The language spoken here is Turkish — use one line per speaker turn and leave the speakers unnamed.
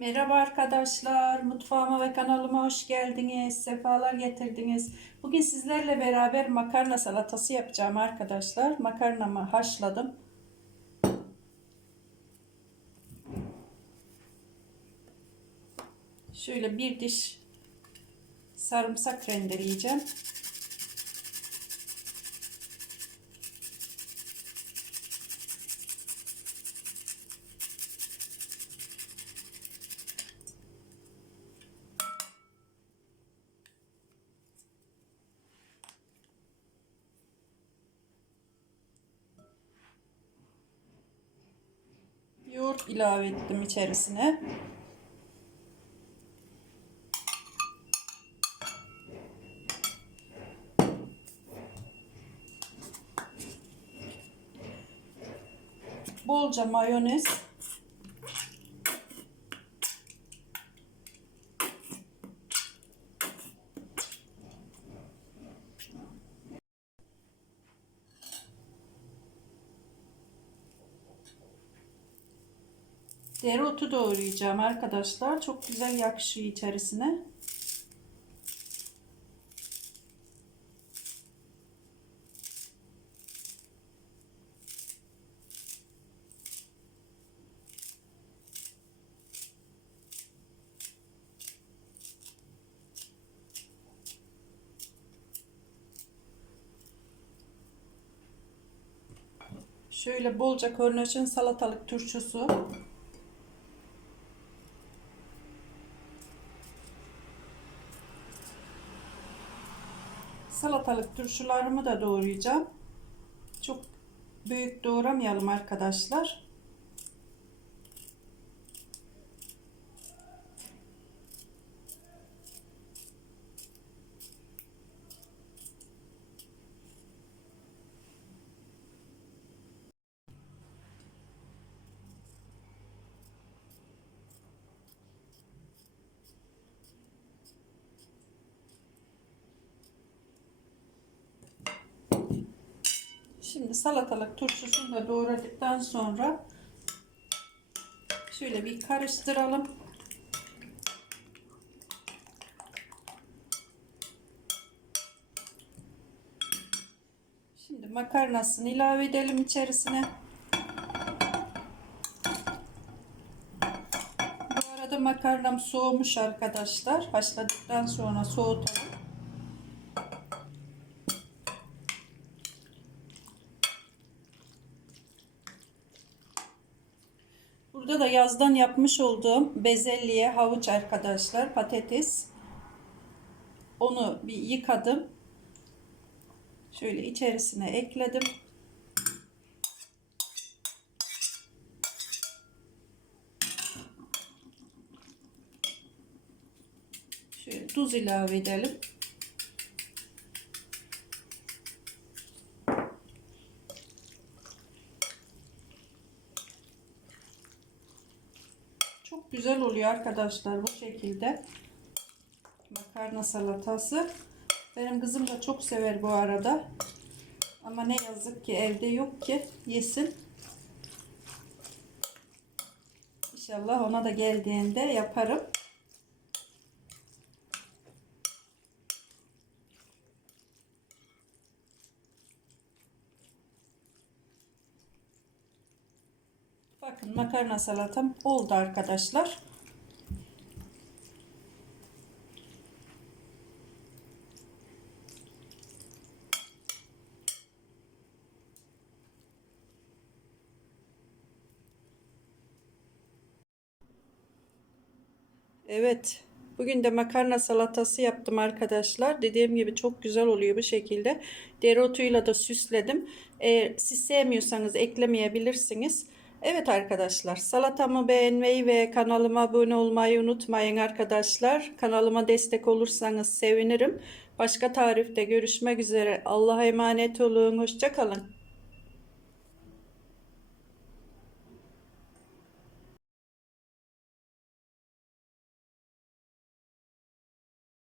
Merhaba arkadaşlar, mutfağıma ve kanalıma hoş geldiniz, sefalar getirdiniz. Bugün sizlerle beraber makarna salatası yapacağım arkadaşlar. Makarnamı haşladım. Şöyle bir diş sarımsak rendeleyeceğim. İlave ettim içerisine. Bolca mayonez. Dereotu doğrayacağım arkadaşlar. Çok güzel yakışıyor içerisine. Şöyle bolca kornişon salatalık turşusu. Salatalık turşularımı da doğrayacağım. Çok büyük doğramayalım arkadaşlar. Şimdi salatalık turşusunu da doğradıktan sonra şöyle bir karıştıralım. Şimdi makarnasını ilave edelim içerisine. Bu arada makarnam soğumuş arkadaşlar. Haşladıktan sonra soğutalım. Burada da yazdan yapmış olduğum bezelye, havuç arkadaşlar, patates. Onu bir yıkadım. Şöyle içerisine ekledim. Şöyle tuz ilave edelim. Güzel oluyor arkadaşlar bu şekilde. Makarna salatası. Benim kızım da çok sever bu arada. Ama ne yazık ki evde yok ki yesin. İnşallah ona da geldiğinde yaparım. Bakın makarna salatam oldu arkadaşlar. Evet. Bugün de makarna salatası yaptım arkadaşlar. Dediğim gibi çok güzel oluyor bu şekilde. Dereotuyla da süsledim. Eğer siz sevmiyorsanız eklemeyebilirsiniz. Evet arkadaşlar salatamı beğenmeyi ve kanalıma abone olmayı unutmayın arkadaşlar. Kanalıma destek olursanız sevinirim. Başka tarifte görüşmek üzere. Allah'a emanet olun. Hoşçakalın.